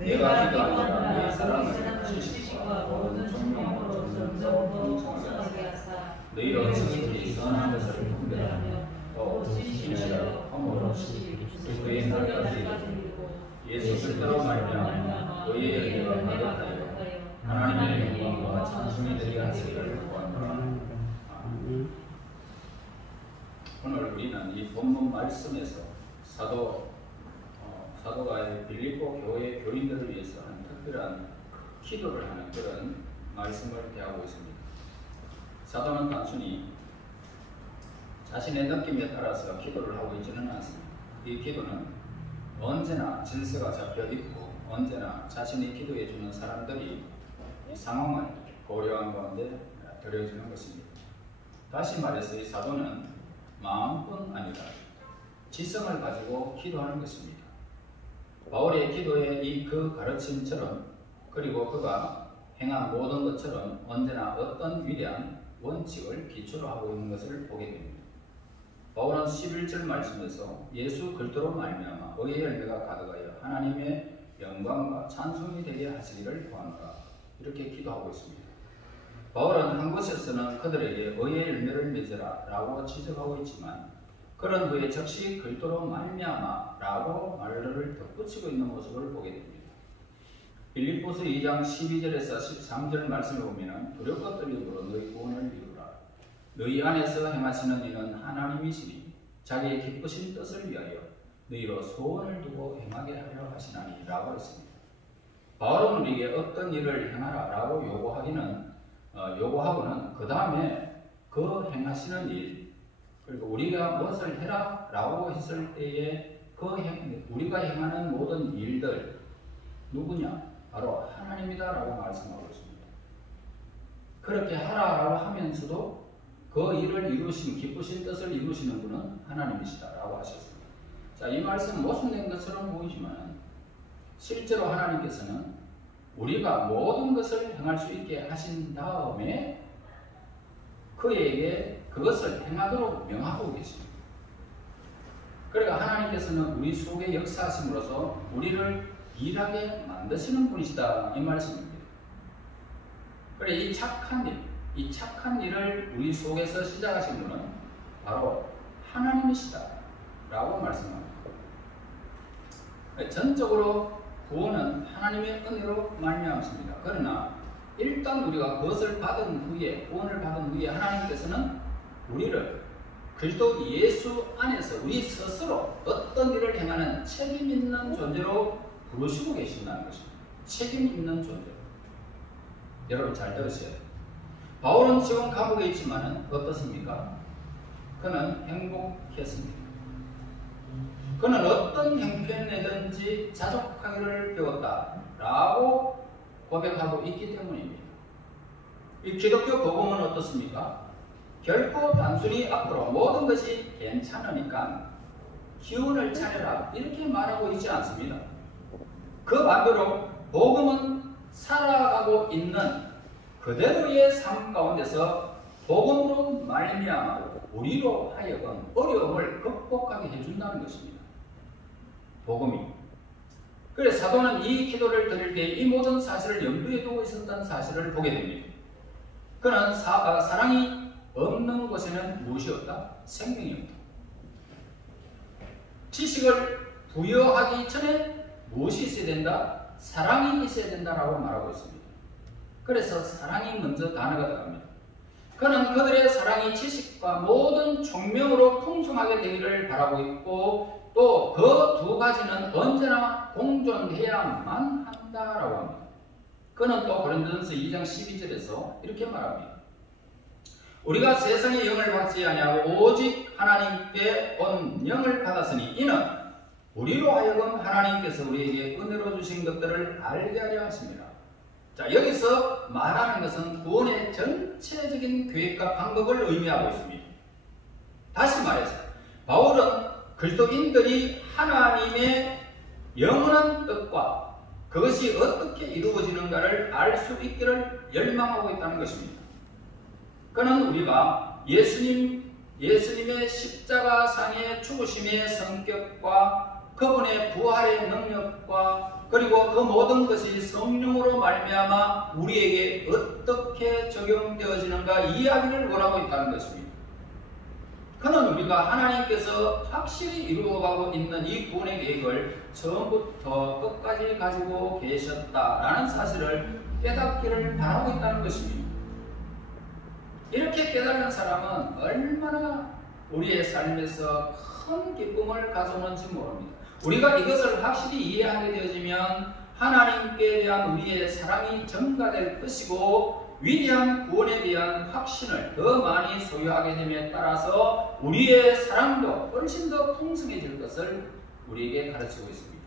내가 기도하니라 내 사랑을 지식과 모든 존경으로 점점 풍성하게 하사 너희로 지극히 선한 것을 분별하며 또 진실하여 허물 없이 그리스도의 날까지 예수 그리스도로 말미암아 너희의 열매가 가득하여 하나님의 영광과 찬송이 되게 하시기를 구합니다. 오늘 우리는 이 본문 말씀에서 사도가 빌립보 교회 교인들을 위해서 하는 특별한 기도를 하는 그런 말씀을 대하고 있습니다. 사도는 단순히 자신의 느낌에 따라서 기도를 하고 있지는 않습니다. 이 기도는 언제나 질서가 잡혀 있고 언제나 자신이 기도해 주는 사람들이 이 상황을 고려한 가운데 드려지는 것입니다. 다시 말해서 이 사도는 마음뿐 아니라 지성을 가지고 기도하는 것입니다. 바울의 기도의 그 가르침처럼 그리고 그가 행한 모든 것처럼 언제나 어떤 위대한 원칙을 기초로 하고 있는 것을 보게 됩니다. 바울은 11절 말씀에서 예수 그리스도로 말미암아 의의 열매가 가득하여 하나님의 영광과 찬송이 되게 하시기를 구하노라 이렇게 기도하고 있습니다. 바울은 한 곳에서는 그들에게 의의 열매를 맺으라 라고 지적하고 있지만 그런 후에 즉시 그리스도로 말미암아 라고 말을 덧붙이고 있는 모습을 보게 됩니다. 빌립보서 2장 12절에서 13절 말씀을 보면 두렵고 떨림으로 너희 구원을 이루라. 너희 안에서 행하시는 이는 하나님이시니 자기의 기쁘신 뜻을 위하여 너희로 소원을 두고 행하게 하려 하시나니 라고 했습니다. 바울은 우리에게 어떤 일을 행하라 라고 요구하고는 그 다음에 그 행하시는 일 그리고 우리가 무엇을 해라 라고 했을 때에 우리가 행하는 모든 일들 누구냐? 바로 하나님이다 라고 말씀하고 있습니다. 그렇게 하라 라고 하면서도 그 일을 이루시는 기쁘신 뜻을 이루시는 분은 하나님이시다 라고 하셨습니다. 자, 이 말씀 모순된 것처럼 보이지만 실제로 하나님께서는 우리가 모든 것을 행할 수 있게 하신 다음에 그에게 그것을 행하도록 명하고 계십니다. 그러니까 하나님께서는 우리 속에 역사하심으로써 우리를 일하게 만드시는 분이시다 이 말씀입니다. 그래 이 착한 일을 우리 속에서 시작하신 분은 바로 하나님이시다 라고 말씀합니다. 전적으로 구원은 하나님의 은혜로 말미암습니다. 그러나 일단 우리가 그것을 받은 후에 구원을 받은 후에 하나님께서는 우리를 그리스도 예수 안에서 우리 스스로 어떤 일을 행하는 책임 있는 존재로 부르시고 계신다는 것입니다. 책임 있는 존재. 여러분 잘 들으세요. 바울은 지금 감옥에 있지만 어떻습니까? 그는 행복했습니다. 그는 어떤 형편이든지 자족하기를 배웠다라고 고백하고 있기 때문입니다. 이 기독교 복음은 어떻습니까? 결코 단순히 앞으로 모든 것이 괜찮으니까 기운을 차려라 이렇게 말하고 있지 않습니다. 그 반대로 복음은 살아가고 있는 그대로의 삶 가운데서 복음으로 말미암아 우리로 하여금 어려움을 극복하게 해준다는 것입니다. 복음이. 그래서 사도는 이 기도를 드릴 때 이 모든 사실을 염두에 두고 있었던 사실을 보게 됩니다. 그는 사랑이 없는 곳에는 무엇이 없다? 생명이 없다. 지식을 부여하기 전에 무엇이 있어야 된다? 사랑이 있어야 된다라고 말하고 있습니다. 그래서 사랑이 먼저 단어가 들어갑니다. 그는 그들의 사랑이 지식과 모든 총명으로 풍성하게 되기를 바라고 있고 또 그 두 가지는 언제나 공존해야만 한다라고 합니다. 그는 또 고린도전서 2장 12절에서 이렇게 말합니다. 우리가 세상의 영을 받지 아니하고 오직 하나님께 온 영을 받았으니 이는 우리로 하여금 하나님께서 우리에게 은혜로 주신 것들을 알게 하려 하십니다. 자, 여기서 말하는 것은 구원의 전체적인 계획과 방법을 의미하고 있습니다. 다시 말해서 바울은 그리스도인들이 하나님의 영원한 뜻과 그것이 어떻게 이루어지는가를 알 수 있기를 열망하고 있다는 것입니다. 그는 우리가 예수님의 십자가상의 죽으심의 성격과 그분의 부활의 능력과 그리고 그 모든 것이 성령으로 말미암아 우리에게 어떻게 적용되어지는가 이야기를 원하고 있다는 것입니다. 그는 우리가 하나님께서 확실히 이루어가고 있는 이 구원의 계획을 처음부터 끝까지 가지고 계셨다라는 사실을 깨닫기를 바라고 있다는 것입니다. 이렇게 깨달은 사람은 얼마나 우리의 삶에서 큰 기쁨을 가져오는지 모릅니다. 우리가 이것을 확실히 이해하게 되어지면 하나님께 대한 우리의 사랑이 증가될 것이고 위대한 구원에 대한 확신을 더 많이 소유하게 됨에 따라서 우리의 사랑도 훨씬 더 풍성해질 것을 우리에게 가르치고 있습니다.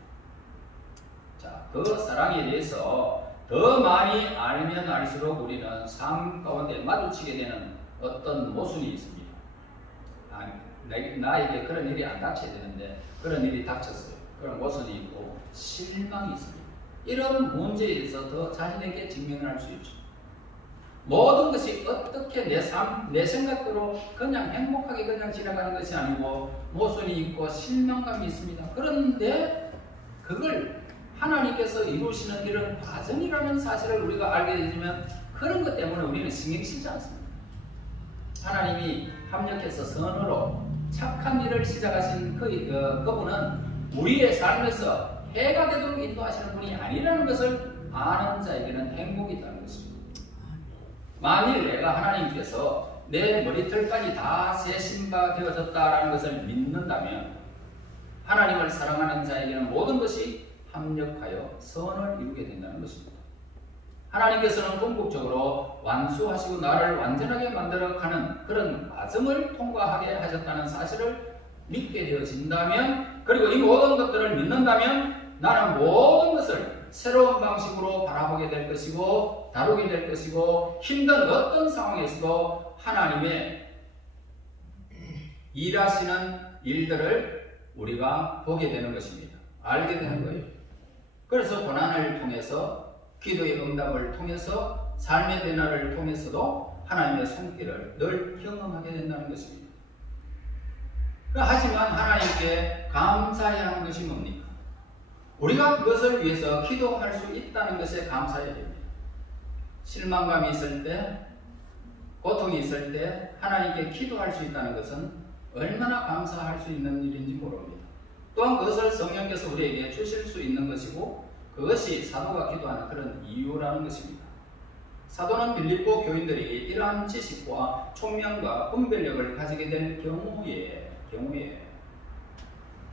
자, 그 사랑에 대해서 더 많이 알면 알수록 우리는 삶 가운데 마주치게 되는 어떤 모순이 있습니다. 나에게 그런 일이 안 닥쳐야 되는데 그런 일이 닥쳤어요. 그런 모순이 있고 실망이 있습니다. 이런 문제에 대해서 더 자신에게 직면을 할 수 있죠. 모든 것이 어떻게 내 생각대로 그냥 행복하게 그냥 지나가는 것이 아니고 모순이 있고 실망감이 있습니다. 그런데 그걸 하나님께서 이루시는 이런 과정이라는 사실을 우리가 알게 되면 그런 것 때문에 우리는 신경 쓰지 않습니다. 하나님이 합력해서 선으로 착한 일을 시작하신 그분은 우리의 삶에서 해가 되도록 인도하시는 분이 아니라는 것을 아는 자에게는 행복이 있다는 것입니다. 만일 내가 하나님께서 내 머리털까지 다 세심바 되어졌다라는 것을 믿는다면 하나님을 사랑하는 자에게는 모든 것이 합력하여 선을 이루게 된다는 것입니다. 하나님께서는 궁극적으로 완수하시고 나를 완전하게 만들어가는 그런 과정을 통과하게 하셨다는 사실을 믿게 되어진다면, 그리고 이 모든 것들을 믿는다면 나는 모든 것을 새로운 방식으로 바라보게 될 것이고 다루게 될 것이고 힘든 어떤 상황에서도 하나님의 일하시는 일들을 우리가 보게 되는 것입니다. 알게 되는 거예요. 그래서 고난을 통해서, 기도의 응답을 통해서, 삶의 변화를 통해서도 하나님의 손길을 늘 경험하게 된다는 것입니다. 하지만 하나님께 감사해야 하는 것이 뭡니까? 우리가 그것을 위해서 기도할 수 있다는 것에 감사해야 됩니다. 실망감이 있을 때, 고통이 있을 때 하나님께 기도할 수 있다는 것은 얼마나 감사할 수 있는 일인지 모릅니다. 또한 그것을 성령께서 우리에게 주실 수 있는 것이고 그것이 사도가 기도하는 그런 이유라는 것입니다. 사도는 빌립보 교인들이 이러한 지식과 총명과 분별력을 가지게 될 경우에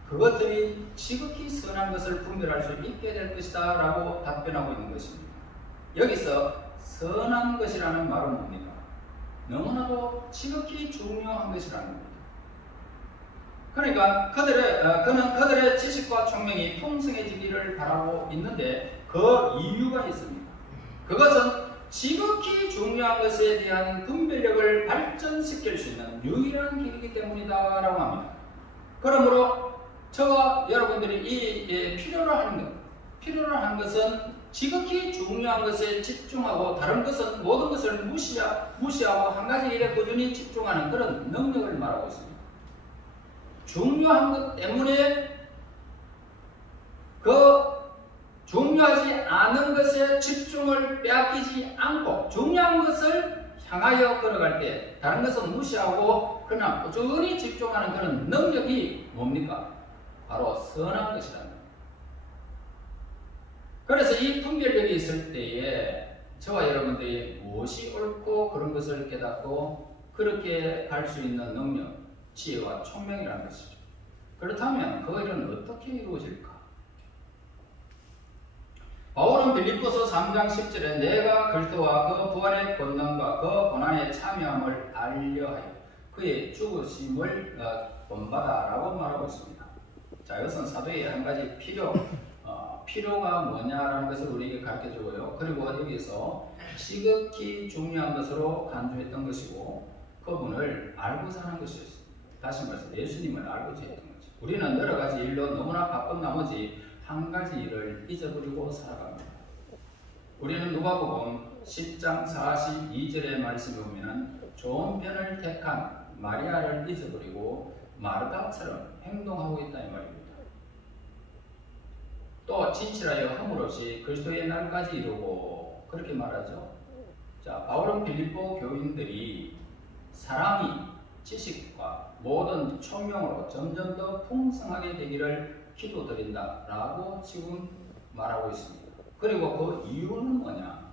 그것들이 지극히 선한 것을 분별할 수 있게 될 것이다 라고 답변하고 있는 것입니다. 여기서 선한 것이라는 말은 뭡니까? 너무나도 지극히 중요한 것이라는 겁니다. 그러니까 그는 그들의 지식과 총명이 풍성해지기를 바라고 있는데 그 이유가 있습니다. 그것은 지극히 중요한 것에 대한 분별력을 발전시킬 수 있는 유일한 길이기 때문이다 라고 합니다. 그러므로 저와 여러분들이 필요로 하는 것은 지극히 중요한 것에 집중하고 다른 것은 모든 것을 무시하고 한 가지 일에 꾸준히 집중하는 그런 능력을 말하고 있습니다. 중요한 것 때문에 그 중요하지 않은 것에 집중을 빼앗기지 않고 중요한 것을 향하여 걸어갈 때 다른 것은 무시하고 그러나 꾸준히 집중하는 그런 능력이 뭡니까? 바로 선한 것이라는 겁니다. 그래서 이 분별력이 있을 때에 저와 여러분들이 무엇이 옳고 그런 것을 깨닫고 그렇게 갈 수 있는 능력, 지혜와 총명이라는 것이죠. 그렇다면 그 일은 어떻게 이루어질까? 바울은 빌립보서 3장 10절에 내가 그리스도와 그 부활의 권능과 그 고난에 참여함을 알려하여 그의 죽으심을 본받아 라고 말하고 있습니다. 자, 이것은 사도의 한 가지 필요가 뭐냐라는 것을 우리에게 가르쳐주고요. 그리고 여기서 지극히 중요한 것으로 간주했던 것이고 그분을 알고자 하는 것이었습니다. 다시 말해서 예수님을 알고자 했던 거죠. 우리는 여러 가지 일로 너무나 바쁜 나머지 한 가지 일을 잊어버리고 살아갑니다. 우리는 누가복음 10장 42절의 말씀을 보면 좋은 편을 택한 마리아를 잊어버리고 마르다처럼 행동하고 있다 이 말입니다. 또 진실하여 허물 없이 그리스도의 날까지 이루고 그렇게 말하죠. 자, 바울은 빌립보 교인들이 사랑이 지식과 모든 총명으로 점점 더 풍성하게 되기를 기도드린다라고 지금 말하고 있습니다. 그리고 그 이유는 뭐냐?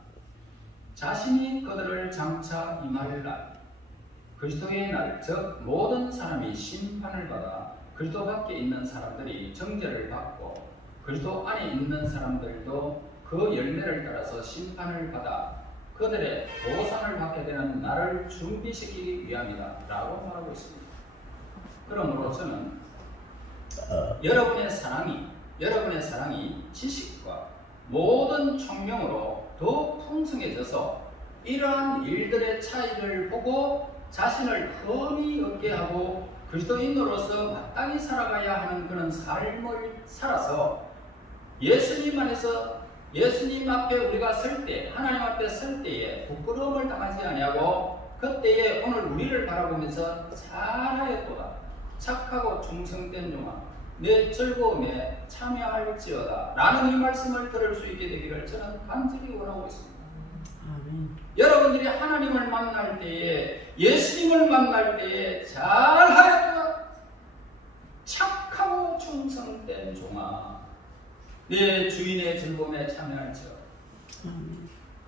자신이 그들을 장차 임할 날, 그리스도의 날, 즉 모든 사람이 심판을 받아 그리스도 밖에 있는 사람들이 정죄를 받고 그리스도 안에 있는 사람들도 그 열매를 따라서 심판을 받아 그들의 보상을 받게 되는 날을 준비시키기 위함이다 라고 말하고 있습니다. 그러므로 저는 여러분의 사랑이 지식과 모든 총명으로 더 풍성해져서 이러한 일들의 차이를 보고 자신을 험히 얻게 하고 그리스도인으로서 마땅히 살아가야 하는 그런 삶을 살아서 예수님 안에서 예수님 앞에 우리가 설 때, 하나님 앞에 설 때에 부끄러움을 당하지 아니하고 그때에 오늘 우리를 바라보면서 잘하였도다. 착하고 충성된 종아, 내 즐거움에 참여할지어다. 라는 이 말씀을 들을 수 있게 되기를 저는 간절히 원하고 있습니다. 아멘. 여러분들이 하나님을 만날 때에, 예수님을 만날 때에 잘하였도다. 착하고 충성된 종아, 내 주인의 즐거움에 참여할지어다.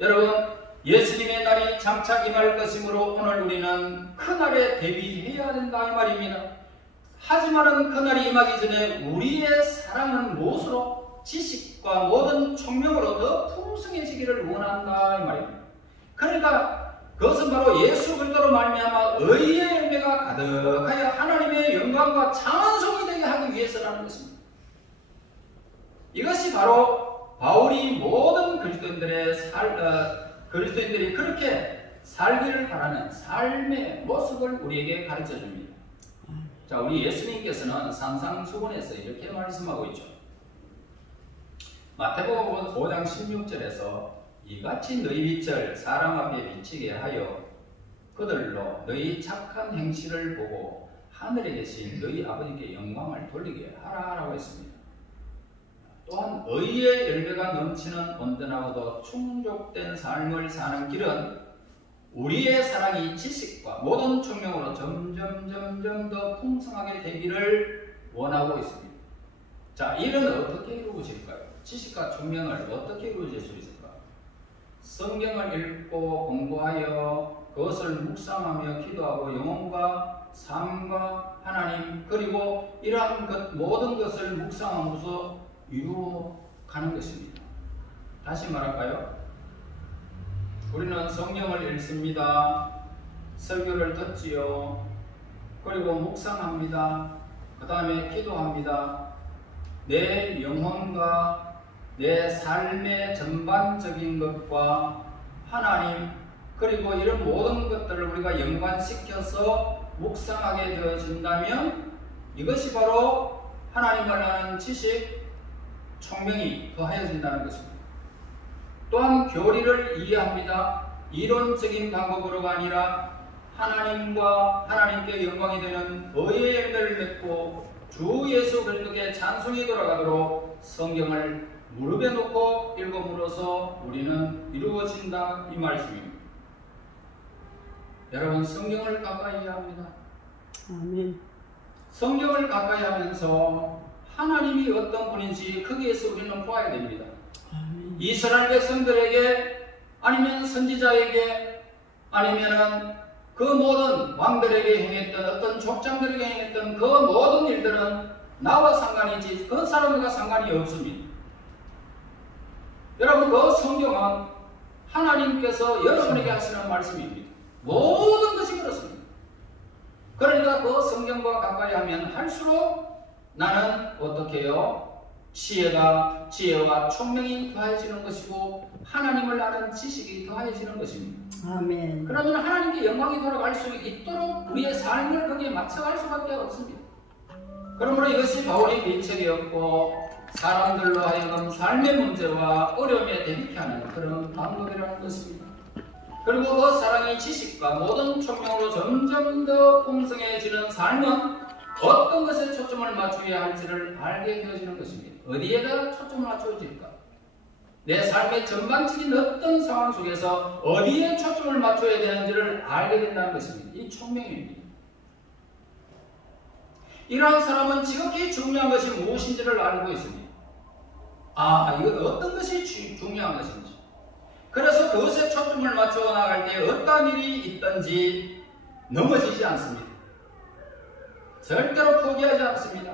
여러분, 예수님의 날이 장차 임할 것이므로 오늘 우리는 그 날에 대비해야 된다 이 말입니다. 하지만은 그 날이 임하기 전에 우리의 사랑은 무엇으로? 지식과 모든 총명으로 더 풍성해지기를 원한다 이 말입니다. 그러니까 그것은 바로 예수 그리스도로 말미암아 의의 열매가 가득하여 하나님의 영광과 찬송이 되게 하기 위해서라는 것입니다. 이것이 바로 바울이 모든 그리스도인들이 그렇게 살기를 바라는 삶의 모습을 우리에게 가르쳐 줍니다. 자, 우리 예수님께서는 산상수훈에서 이렇게 말씀하고 있죠. 마태복음 5장 16절에서 이같이 너희 빛을 사람 앞에 비치게 하여 그들로 너희 착한 행실을 보고 하늘에 계신 너희 아버지께 영광을 돌리게 하라라고 했습니다. 또한 의의 열매가 넘치는 온전하고도 충족된 삶을 사는 길은 우리의 사랑이 지식과 모든 총명으로 점점 더 풍성하게 되기를 원하고 있습니다. 자, 이는 어떻게 이루어질까요? 지식과 총명을 어떻게 이루어질 수 있을까? 성경을 읽고 공부하여 그것을 묵상하며 기도하고 영혼과 삶과 하나님 그리고 이러한 모든 것을 묵상하면서 이루어가는 것입니다. 다시 말할까요? 우리는 성경을 읽습니다. 설교를 듣지요. 그리고 묵상합니다. 그 다음에 기도합니다. 내 영혼과 내 삶의 전반적인 것과 하나님 그리고 이런 모든 것들을 우리가 연관시켜서 묵상하게 되어진다면 이것이 바로 하나님을 아는 지식, 총명이 더하여진다는 것입니다. 또한 교리를 이해합니다. 이론적인 방법으로가 아니라 하나님과 하나님께 영광이 되는 의의 열매를 맺고 주 예수 그리스도께 찬송이 돌아가도록 성경을 무릎에 놓고 읽음으로써 우리는 이루어진다 이 말씀입니다. 여러분, 성경을 가까이 해야 합니다. 아멘. 성경을 가까이 하면서 하나님이 어떤 분인지 거기에서 우리는 보아야 됩니다. 이스라엘 백성들에게 아니면 선지자에게 아니면은 그 모든 왕들에게 행했던 어떤 족장들에게 행했던 그 모든 일들은 나와 상관이 있지 그 사람과 상관이 없습니다. 여러분, 그 성경은 하나님께서 여러분에게 하시는 말씀입니다. 모든 것이 그렇습니다. 그러니까 그 성경과 가까이 하면 할수록 나는 어떻게 해요? 지혜와 총명이 더해지는 것이고 하나님을 아는 지식이 더해지는 것입니다. 아멘. 그러면 하나님께 영광이 돌아갈 수 있도록 우리의 삶을 거기에 맞춰갈 수밖에 없습니다. 그러므로 이것이 바울의 비책이었고 사람들로 하여금 삶의 문제와 어려움에 대비케 하는 그런 방법이라는 것입니다. 그리고 그 사랑이 지식과 모든 총명으로 점점 더 풍성해지는 삶은 어떤 것에 초점을 맞춰야 할지를 알게 되어지는 것입니다. 어디에다 초점을 맞춰질까? 내 삶의 전반적인 어떤 상황 속에서 어디에 초점을 맞춰야 되는지를 알게 된다는 것입니다. 이 총명입니다. 이러한 사람은 지극히 중요한 것이 무엇인지를 알고 있습니다. 이거 어떤 것이 중요한 것인지. 그래서 그것에 초점을 맞춰 나갈 때 어떤 일이 있든지 넘어지지 않습니다. 절대로 포기하지 않습니다.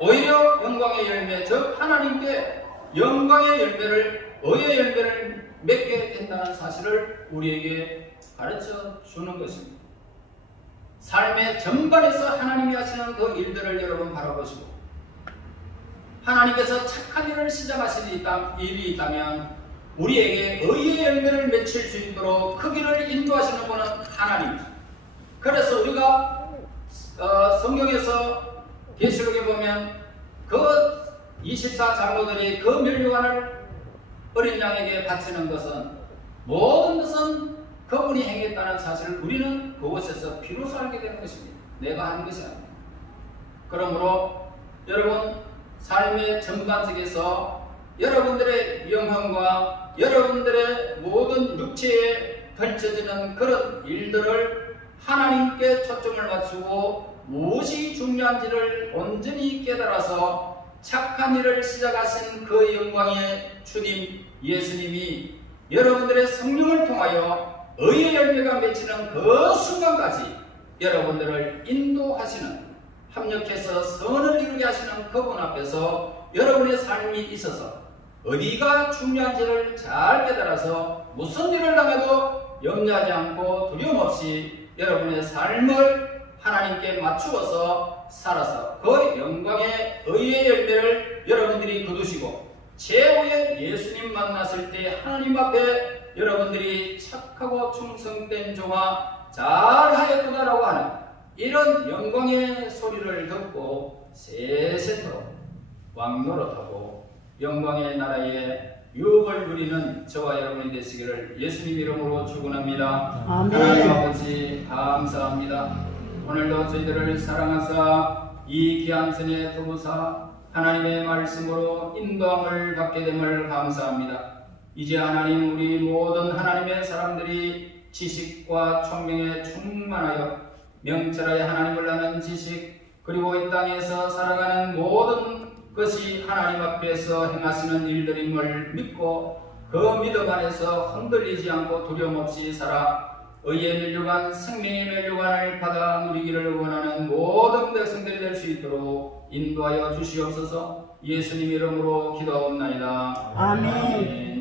오히려 영광의 열매, 즉 하나님께 영광의 열매를, 의의 열매를 맺게 된다는 사실을 우리에게 가르쳐 주는 것입니다. 삶의 전반에서 하나님이 하시는 그 일들을 여러분 바라보시고, 하나님께서 착한 일을 시작하신 일이 있다면 우리에게 의의 열매를 맺힐 수 있도록 그 길을 인도하시는 분은 하나님이죠. 그래서 우리가 성경에서 계시록에 보면 그 24장로들이 그 면류관을 어린 양에게 바치는 것은, 모든 것은 그분이 행했다는 사실을 우리는 그곳에서 비로소 알게 되는 것입니다. 내가 하는 것이 아닙니다. 그러므로 여러분 삶의 전반적에서 여러분들의 영혼과 여러분들의 모든 육체에 펼쳐지는 그런 일들을 하나님께 초점을 맞추고 무엇이 중요한지를 온전히 깨달아서 착한 일을 시작하신 그 영광의 주님 예수님이 여러분들의 성령을 통하여 의의 열매가 맺히는 그 순간까지 여러분들을 인도하시는, 합력해서 선을 이루게 하시는 그분 앞에서 여러분의 삶이 있어서 어디가 중요한지를 잘 깨달아서 무슨 일을 당해도 염려하지 않고 두려움 없이 여러분의 삶을 하나님께 맞추어서 살아서 그 영광의 의의 열매를 여러분들이 거두시고 최후의 예수님 만났을 때 하나님 앞에 여러분들이 착하고 충성된 종아 잘하였구나라고 하는 이런 영광의 소리를 듣고 세세토록 왕노릇하고 영광의 나라에 유업을 누리는 저와 여러분이 되시기를 예수님 이름으로 축원합니다. 하나님 아버지 감사합니다. 오늘도 저희들을 사랑하사 이 귀한 전에 두고사 하나님의 말씀으로 인도함을 받게 됨을 감사합니다. 이제 하나님, 우리 모든 하나님의 사람들이 지식과 총명에 충만하여 명철하여 하나님을 아는 지식, 그리고 이 땅에서 살아가는 모든 것이 하나님 앞에서 행하시는 일들임을 믿고 그 믿음 안에서 흔들리지 않고 두려움 없이 살아 의의 면류관, 생명의 면류관을 받아 누리기를 원하는 모든 백성들이 될 수 있도록 인도하여 주시옵소서. 예수님 이름으로 기도하옵나이다. 아멘.